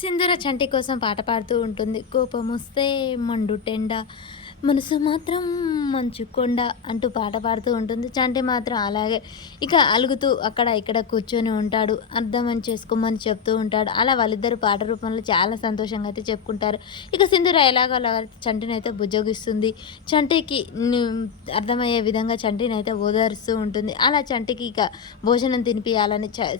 సింధూర చంటి కోసం పాట పాడుతూ ఉంటుంది. కోపం వస్తే మండు టెండ. మనసు మాత్రం మంచు కొండ అంటూ పాట పాడుతూ ఉంటుంది. చంటి మాత్రం అలాగే. ఇక అలుగుతూ అక్కడ ఇక్కడ కూర్చొని ఉంటాడు. అర్థమని చేసుకోమని చెప్తూ ఉంటాడు. అలా వాళ్ళిద్దరు పాట రూపంలో చాలా సంతోషంగా అయితే చెప్పుకుంటారు. ఇక సింధుర ఎలాగో అలా చంటిని అయితే బుజ్జగిస్తుంది చంటికి అర్థమయ్యే విధంగా చంటిని అయితే ఓదారుస్తూ ఉంటుంది. అలా చంటికి ఇక భోజనం తినిపియాలని చ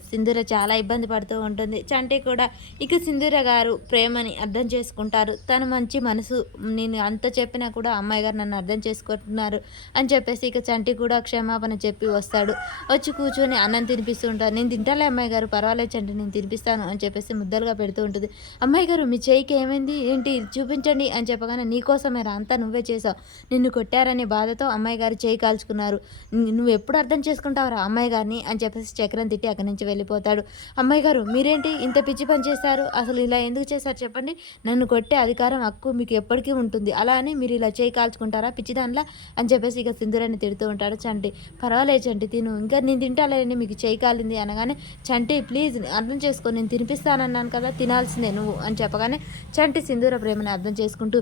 చాలా ఇబ్బంది పడుతూ ఉంటుంది. చంటి కూడా ఇక సింధుర గారు ప్రేమని అర్థం చేసుకుంటారు. తను మంచి మనసు నేను అంత చెప్పినా కూడా అమ్మాయి గారు నన్ను అర్థం చేసుకుంటున్నారు అని చెప్పేసి ఇక చంటి కూడా క్షమాపణ చెప్పి వస్తాడు. వచ్చి కూర్చొని అన్నం తినిపిస్తూ ఉంటారు. నేను తింటాలే అమ్మాయి గారు పర్వాలేదు చంటి నేను తినిపిస్తాను అని చెప్పేసి ముద్దలుగా పెడుతూ ఉంటుంది. అమ్మాయి గారు మీ చేయికి ఏమైంది? ఏంటి? చూపించండి అని చెప్పగానే నీకోసమే రా అంతా నువ్వే చేసావు. నిన్ను కొట్టారనే బాధతో అమ్మాయి గారు చేయి కాల్చుకున్నారు. నువ్వు ఎప్పుడు అర్థం చేసుకుంటావురా అమ్మాయి గారిని అని చెప్పేసి చక్రం తిట్టి అక్కడి నుంచి వెళ్ళిపోతాడు. అమ్మాయి గారు మీరేంటి ఇంత పిచ్చి పని చేశారు? అసలు ఇలా ఎందుకు చేశారు? చెప్పండి. నన్ను కొట్టే అధికారం హక్కు మీకు ఎప్పటికీ ఉంటుంది. అలా అని మీరు ఇలా చేయి కాల్చుకుంటారా? పిచ్చి దానిలా అని చెప్పేసి ఇక సింధురాన్ని తిడుతూ ఉంటాడు చంటి. పర్వాలేదు చంటి తిను. ఇంకా నేను తింటాలేండి మీకు చేయి కాలింది అనగానే చంటి ప్లీజ్ అర్థం చేసుకో నేను తినిపిస్తానన్నాను కదా తినాల్సిందే నువ్వు అని చెప్పగానే చంటి సింధూర ప్రేమని అర్థం చేసుకుంటూ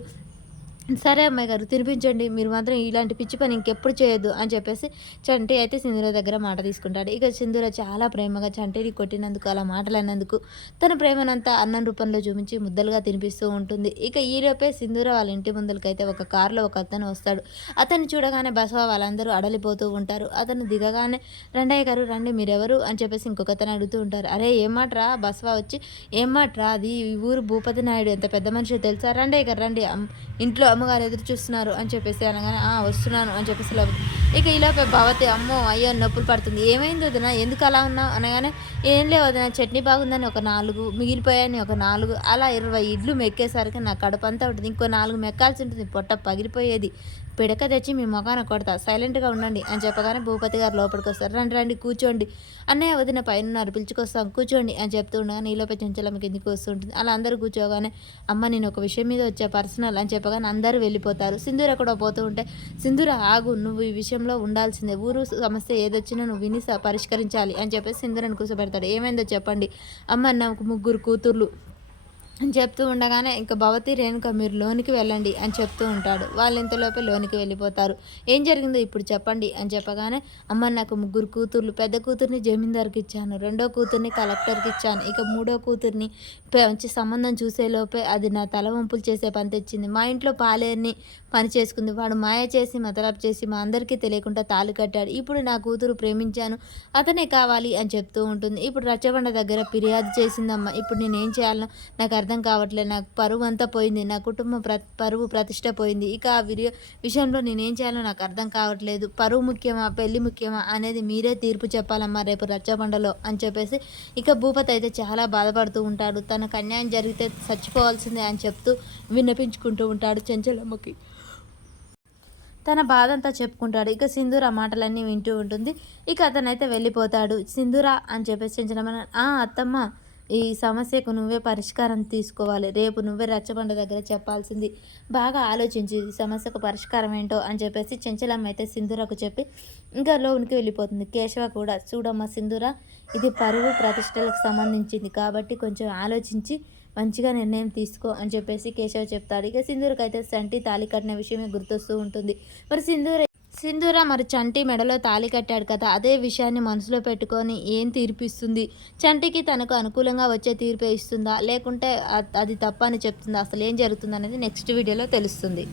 సరే అమ్మాయి గారు తినిపించండి. మీరు మాత్రం ఇలాంటి పిచ్చి పని ఇంకెప్పుడు చేయొద్దు అని చెప్పేసి చంటి అయితే సింధూర దగ్గర మాట తీసుకుంటాడు. ఇక సింధూర చాలా ప్రేమగా చంటిని కొట్టినందుకు అలా మాటలైనందుకు తన ప్రేమనంతా అన్నం రూపంలో చూపించి ముద్దలుగా తినిపిస్తూ ఉంటుంది. ఇక ఈలోపే సింధూర వాళ్ళ ఇంటి ముందలకైతే ఒక కారులో ఒక అతను వస్తాడు. అతన్ని చూడగానే బసవ వాళ్ళందరూ అడలిపోతూ ఉంటారు. అతను దిగగానే రండయ్య గారు రండి మీరెవరు? అని చెప్పేసి ఇంకొక అతను అడుగుతూ ఉంటారు. అరే ఏం మాట్రా బసవ వచ్చి ఏం మాట్రా అది ఈ ఊరు భూపతి నాయుడు. ఎంత పెద్ద మనిషి తెలుసా? రండయ్య గారు రండి. ఇంట్లో అమ్మగారు ఎదురు చూస్తున్నారు అని చెప్పేసి అనగానే "ఆ, వస్తున్నాను అని చెప్పేసి లోపల ఇక ఈలోపే భవతి అమ్మో అయ్యో నొప్పులు పడుతుంది. ఏమైంది వదిన? ఎందుకు అలా ఉన్నావు? అనగానే ఏం లేవు వదిన చట్నీ బాగుందని ఒక నాలుగు మిగిలిపోయాయని ఒక నాలుగు అలా ఇరవై ఇడ్లు మెక్కేసరికి నా కడుపు అంతా ఉంటుంది. ఇంకో నాలుగు మెక్కాల్సి ఉంటుంది. పొట్ట పగిలిపోయేది. పిడక తెచ్చి మీ మొఖాన కొడతా. సైలెంట్గా ఉండండి అని చెప్పగానే భూపతి గారు లోపలికి వస్తారు రండి రండి కూర్చోండి. అన్నయ్య వదిన పైన ఉన్నారు. పిలుచుకొస్తాం. కూర్చోండి అని చెప్తూ ఉండగా నీలోపే చెంచలమ్మ కిందికి వస్తుంటుంది. అలా అందరూ కూర్చోగానే అమ్మ నేను ఒక విషయం మీద వచ్చే పర్సనల్ అని చెప్పగానే అందరూ వెళ్ళిపోతారు. సింధూర కూడా పోతూ ఉంటే సింధూర ఆగు నువ్వు ఈ విషయంలో ఉండాల్సిందే. ఊరు సమస్య ఏదొచ్చినా నువ్వు విని పరిష్కరించాలి అని చెప్పేసి సింధూరని కూర్చోబెడతాడు. ఏమైందో చెప్పండి. అమ్మ నాకు ముగ్గురు కూతుర్లు అని చెప్తూ ఉండగానే ఇంకా భవతి రేణుక మీరు లోనికి వెళ్ళండి అని చెప్తూ ఉంటాడు. వాళ్ళు ఇంతలోపే లోనికి వెళ్ళిపోతారు. ఏం జరిగిందో ఇప్పుడు చెప్పండి అని చెప్పగానే అమ్మ నాకు ముగ్గురు కూతుర్లు పెద్ద కూతుర్ని జమీందార్కి ఇచ్చాను రెండో కూతుర్ని కలెక్టర్కి ఇచ్చాను ఇక మూడో కూతుర్ని మంచి సంబంధం చూసేలోపే అది నా తల వంపులు చేసే పని తెచ్చింది. మా ఇంట్లో పాలేరుని పని చేసుకుంది. వాడు మాయ చేసి మతలాపు చేసి మా అందరికీ తెలియకుండా తాళి కట్టాడు. ఇప్పుడు నా కూతురు ప్రేమించాను. అతనే కావాలి అని చెప్తూ ఉంటుంది. ఇప్పుడు రచ్చబండ దగ్గర ఫిర్యాదు చేసిందమ్మ. ఇప్పుడు నేను ఏం చేయాలనో నాకు అర్థం కావట్లేదు నాకు పరువు అంతా పోయింది. నా కుటుంబం ప్ర పరువు ప్రతిష్ట పోయింది. ఇక ఆ విరి విషయంలో నేనేం చేయాలో నాకు అర్థం కావట్లేదు. పరువు ముఖ్యమా పెళ్ళి ముఖ్యమా అనేది మీరే తీర్పు చెప్పాలమ్మా రేపు రచ్చబండలో అని చెప్పేసి ఇక భూపతి అయితే చాలా బాధపడుతూ ఉంటాడు. తనకు అన్యాయం జరిగితే చచ్చిపోవాల్సిందే అని చెప్తూ విన్నపించుకుంటూ ఉంటాడు చెంచలమ్మకి. తన బాధ అంతా చెప్పుకుంటాడు. ఇక సింధూర మాటలన్నీ వింటూ ఉంటుంది. ఇక అతనైతే వెళ్ళిపోతాడు. సింధూర అని చెప్పేసి చెంచలమ్మ ఆ అత్తమ్మ ఈ సమస్యకు నువ్వే పరిష్కారం తీసుకోవాలి. రేపు నువ్వే రచ్చబండ దగ్గర చెప్పాల్సింది. బాగా ఆలోచించి ఈ సమస్యకు పరిష్కారం ఏంటో అని చెప్పేసి చెంచలమ్మ అయితే సింధూరకు చెప్పి ఇంకా లోనికి వెళ్ళిపోతుంది. కేశవ కూడా చూడమ్మ సింధూర ఇది పరువు ప్రతిష్టలకు సంబంధించింది. కాబట్టి కొంచెం ఆలోచించి మంచిగా నిర్ణయం తీసుకో అని చెప్పేసి కేశవ్ చెప్తాడు. ఇక సింధూర్కి అయితే సంటి తాళి కట్టిన విషయమే గుర్తొస్తూ ఉంటుంది. మరి సింధూర సింధూర మరి చంటి మెడలో తాళి కట్టాడు కదా అదే విషయాన్ని మనసులో పెట్టుకొని ఏం తీర్పు ఇస్తుంది చంటికి తనకు అనుకూలంగా వచ్చే తీర్పు ఇస్తుందా? లేకుంటే అది అది తప్పని చెప్తుందా? అసలు ఏం జరుగుతుంది అనేది నెక్స్ట్ వీడియోలో తెలుస్తుంది.